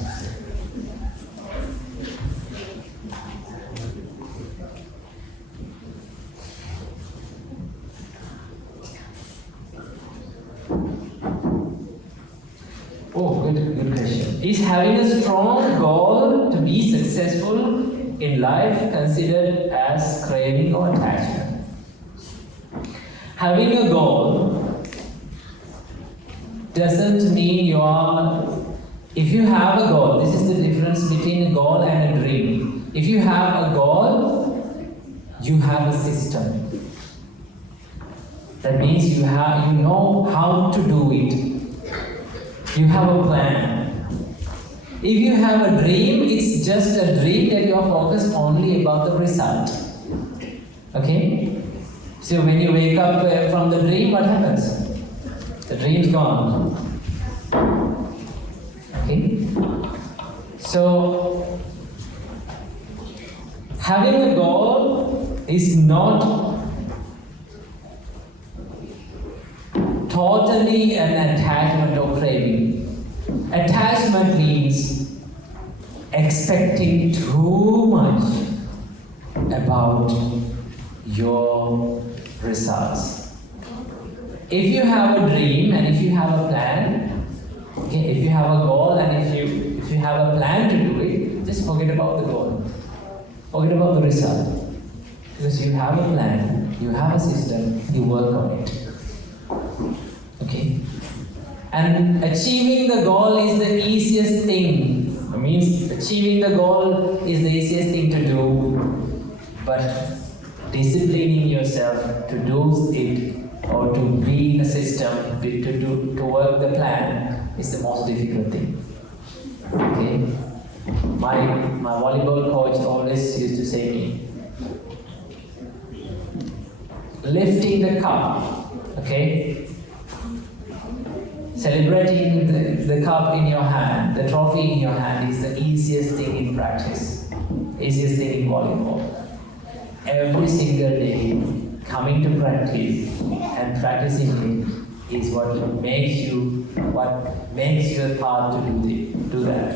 Oh, good question. Is having a strong goal to be successful in life considered as craving or attachment? Having a goal doesn't mean you are. If you have a goal, this is the difference between a goal and a dream. If you have a goal, you have a system. That means you know how to do it. You have a plan. If you have a dream, it's just a dream that you are focused only about the result. Okay? So when you wake up from the dream, what happens? The dream's gone. Okay? So having a goal is not totally an attachment or craving. Attachment means expecting too much about your results. If you have a dream and if you have a plan, okay, if you have a goal and if you have a plan to do it, just forget about the goal. Forget about the result. Because you have a plan, you have a system, you work on it. Okay? And achieving the goal is the easiest thing. It means achieving the goal is the easiest thing to do. But disciplining yourself to do it or to be in a system, to work the plan is the most difficult thing. Okay? My volleyball coach always used to say to me, lifting the cup, okay? Celebrating the cup in your hand, the trophy in your hand is the easiest thing in practice, easiest thing in volleyball. Every single day, coming to practice and practicing it is what makes you a path to do that.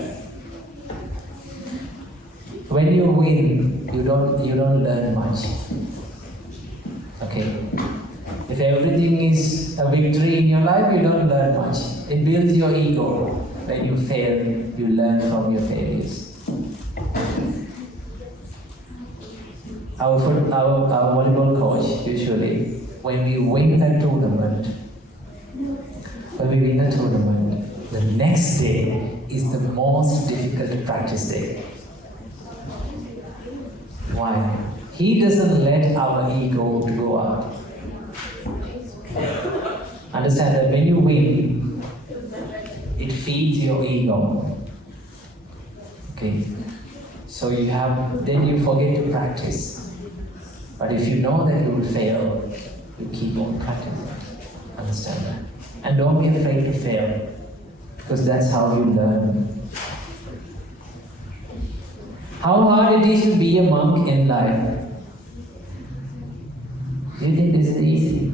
When you win, you don't learn much. Okay. If everything is a victory in your life, you don't learn much. It builds your ego. When you fail, you learn from your failures. Our volleyball coach usually, when we win a tournament, the next day is the most difficult practice day. Why? He doesn't let our ego to go up. Understand that when you win, it feeds your ego. Okay? So then you forget to practice. But if you know that you will fail, you keep on practicing. Understand that? And don't be afraid to fail, because that's how you learn. How hard it is to be a monk in life? Do you think this is easy?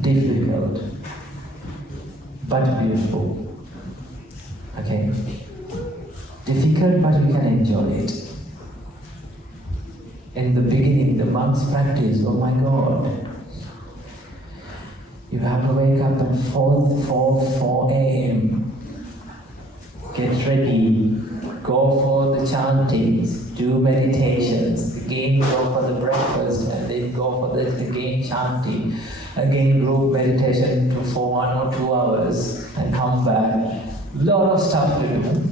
Difficult, but beautiful. Okay? Difficult, but you can enjoy it. In the beginning, the monks practice, oh my God. You have to wake up at 4 a.m. Get ready, go for the chantings, do meditations, again go for the breakfast, and then go for the again chanting, again group meditation for 1 or 2 hours, and come back. Lot of stuff to do,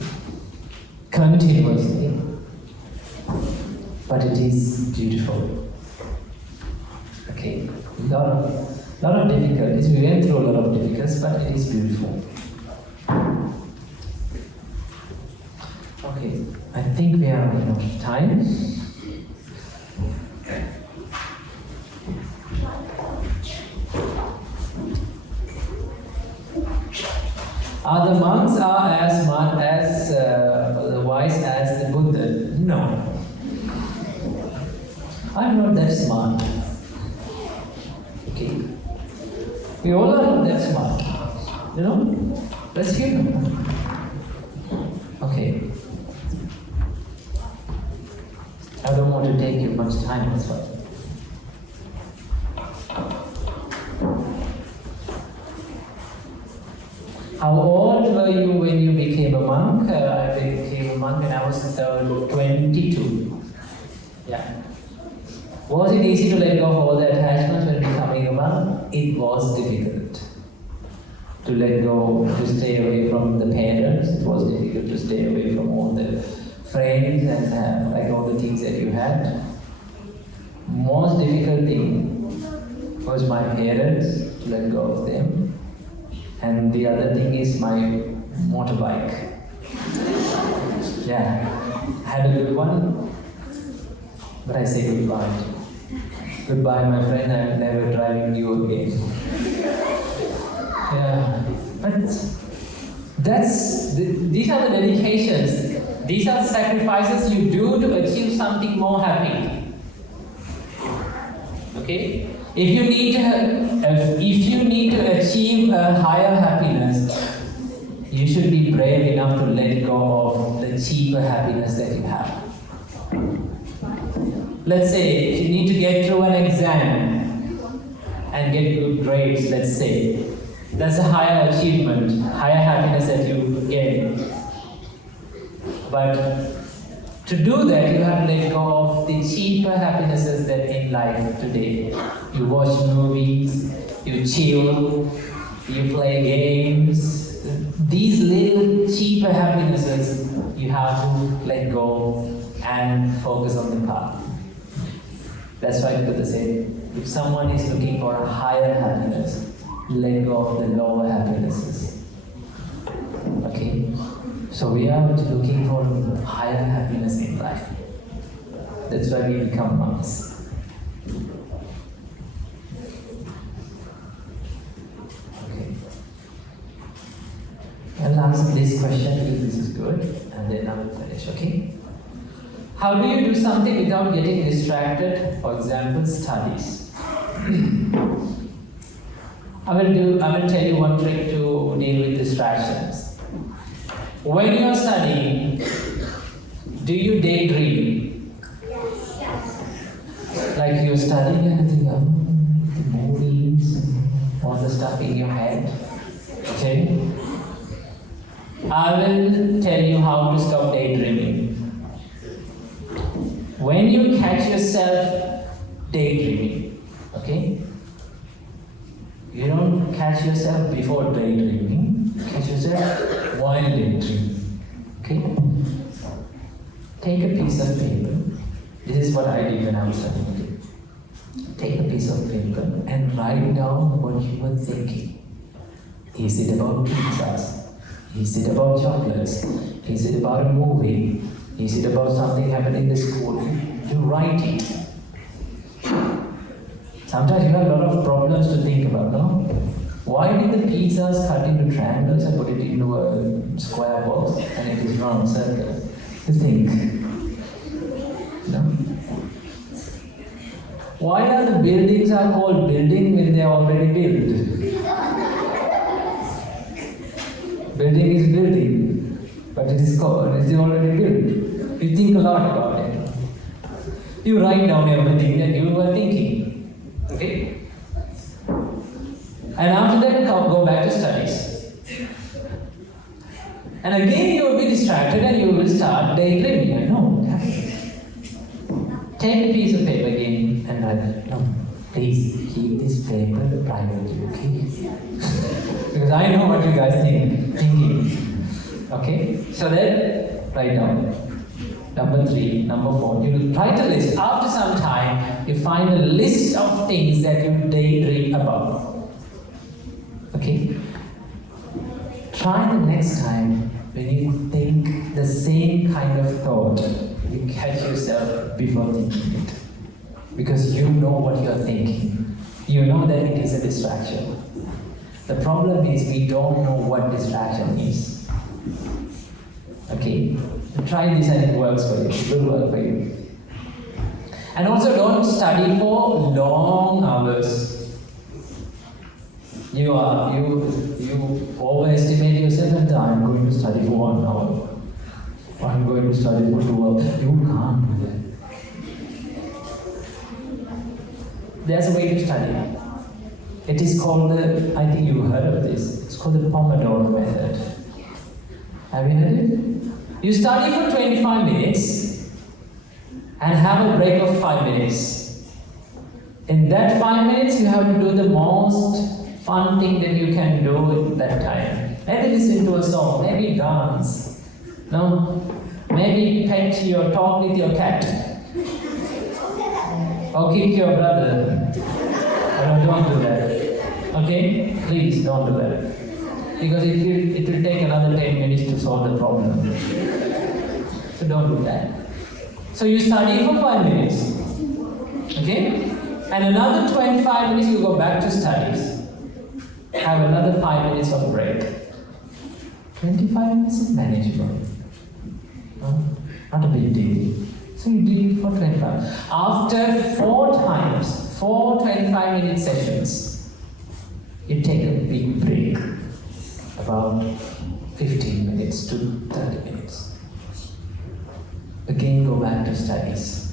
continuously. But it is beautiful. Okay, lot of difficulties. We went through a lot of difficulties, but it is beautiful. Okay, I think think we are running out of time. Are the monks as smart as wise as the Buddha? No. I'm not that smart. Okay. We all are not that smart. You know? That's human. Okay. I don't want to take you much time, that's why. How old were you when you became a monk? I became a monk when I was 22. Yeah. Was it easy to let go of all the attachments when becoming a monk? It was difficult. To let go, to stay away from the parents. It was difficult to stay away from all the friends and like all the things that you had. Most difficult thing was my parents, to let go of them. And the other thing is my motorbike. Yeah, I had a good one, but I say goodbye. Goodbye, my friend, I'm never driving you again. Yeah, but these are the dedications. These are the sacrifices you do to achieve something more happy. Okay? If you need to achieve a higher happiness, you should be brave enough to let go of the cheaper happiness that you have. Let's say if you need to get through an exam and get good grades, let's say, that's a higher achievement, higher happiness that you get. But to do that, you have to let go of the cheaper happinesses that in life today. You watch movies, you chill, you play games. These little cheaper happinesses, you have to let go and focus on the path. That's why Buddha said, if someone is looking for a higher happiness, let go of the lower happinesses. Okay? So we are looking for higher happiness in life. That's why we become monks. Okay. I'll answer this question if this is good, and then I will finish, okay? How do you do something without getting distracted? For example, studies. I will tell you one trick to deal with distractions. When you are studying, do you daydream? Yes. Like you're studying and think of the movies, all the stuff in your head. Okay? I will tell you how to stop daydreaming. When you catch yourself daydreaming, okay? You don't catch yourself before daydreaming, catch yourself while daydreaming, okay? Take a piece of paper. This is what I did when I was studying. Take a piece of paper and write down what you were thinking. Is it about pizzas? Is it about chocolates? Is it about a movie? Is it about something happening in the school? You write it. Sometimes you have a lot of problems to think about, no? Why did the pizzas cut into triangles and put it into a square box and it is round circle? You think. No? Why are the buildings are called building when they are already built? Building is building, but it is already built. You think a lot about it. You write down everything that you were thinking. Okay? And after that, go back to studies. And again, you will be distracted and you will start daydreaming. I know. Take a piece of paper again and write, no, please keep this paper privately, okay? Because I know what you guys thinking. Okay? So then, write down. Number 3, number 4, you write a list. After some time, you find a list of things that you daydream about. Okay? Try the next time when you think the same kind of thought, you catch yourself before thinking it. Because you know what you're thinking. You know that it is a distraction. The problem is we don't know what distraction is. Okay? Try this and it works for you. It will work for you. And also don't study for long hours. You overestimate yourself and I'm going to study for 1 hour. I'm going to study for 2 hours. You can't do that. There's a way to study. It is called I think you've heard of this. It's called the Pomodoro method. Have you heard it? You study for 25 minutes and have a break of 5 minutes. In that 5 minutes, you have to do the most fun thing that you can do at that time. Maybe listen to a song, maybe dance. No? Maybe pet or talk with your cat. Or kick your brother. No, don't do that. Okay? Please don't do that. Because it will take another 10 minutes to solve the problem. So don't do that. So you study for 5 minutes. Okay? And another 25 minutes you go back to studies. Have another 5 minutes of break. 25 minutes is manageable. No? Not a big deal. So you do it for 25. After 4 times, 4 25-minute sessions, you take a big break. About 15 minutes to 30 minutes. Again, go back to studies.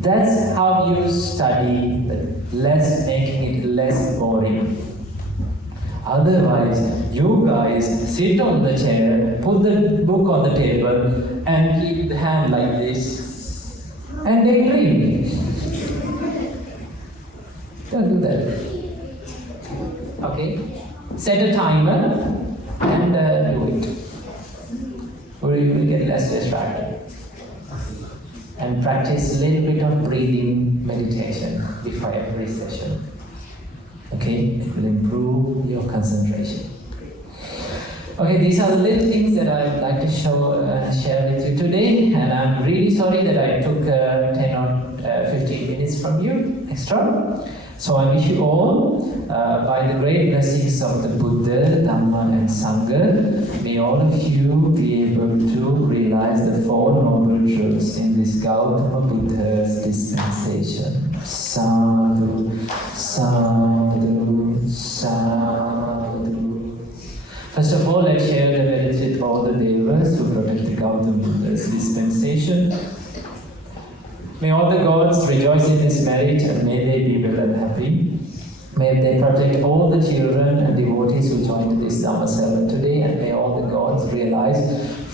That's how you study, but making it less boring. Otherwise, you guys sit on the chair, put the book on the table, and keep the hand like this, and daydream. Don't do that. Okay? Set a timer and do it. Or you will get less distracted. And practice a little bit of breathing meditation before every session. Okay? It will improve your concentration. Okay, these are the little things that I'd like to share with you today. And I'm really sorry that I took 10 or 15 minutes from you extra. So I wish you all, by the great blessings of the Buddha, Dhamma and Sangha, may all of you be able to realize the 4 noble truths in this Gautama Buddha's dispensation. Sadhu, sadhu, sadhu. First of all, let's share the merits with all the devas who protect the Gautama Buddha's dispensation. May all the gods rejoice in this merit and may they be well and happy. May they protect all the children and devotees who joined this Dhamma sermon today, and may all the gods realize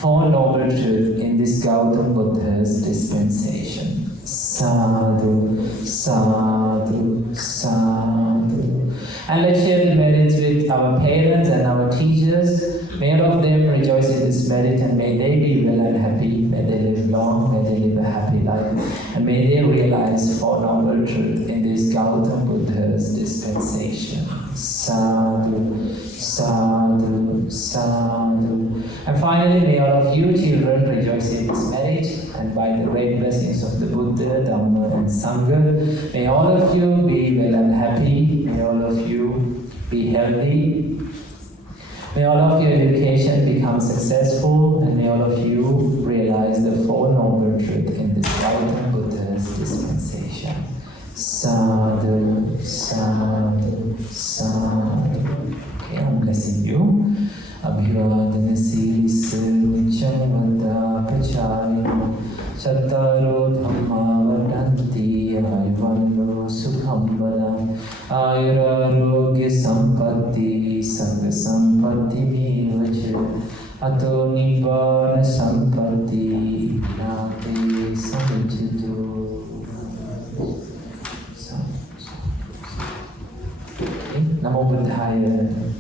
4 noble truths in this Gautama Buddha's dispensation. Sadhu, sadhu, sadhu. And let's share the merits with our parents and our teachers. May all of them rejoice in this merit and may they be well and happy. May they live long, may they live a happy life. And may they realize 4 noble truths in this Gautama Buddha's dispensation. Sadhu, sadhu, sadhu. And finally, may all of you children rejoice in this merit, and by the great blessings of the Buddha, Dhamma and Sangha, may all of you be well and happy, may all of you be healthy, may all of your education become successful, and may all of you realize the 4 noble truths in this Gautama Buddha's dispensation. Sadhu, sadhu, sadhu. Okay, I'm blessing you. Abhivadana Siris Nityam Vada Pracharya Chattaro Dhamma Vadanti Ayurvando Sukham Balam Ayurarogya Sampatti Sangha Sampatti Mevacha Ato Nibbana Sampatti Nate Samajito. Namo Buddhaya.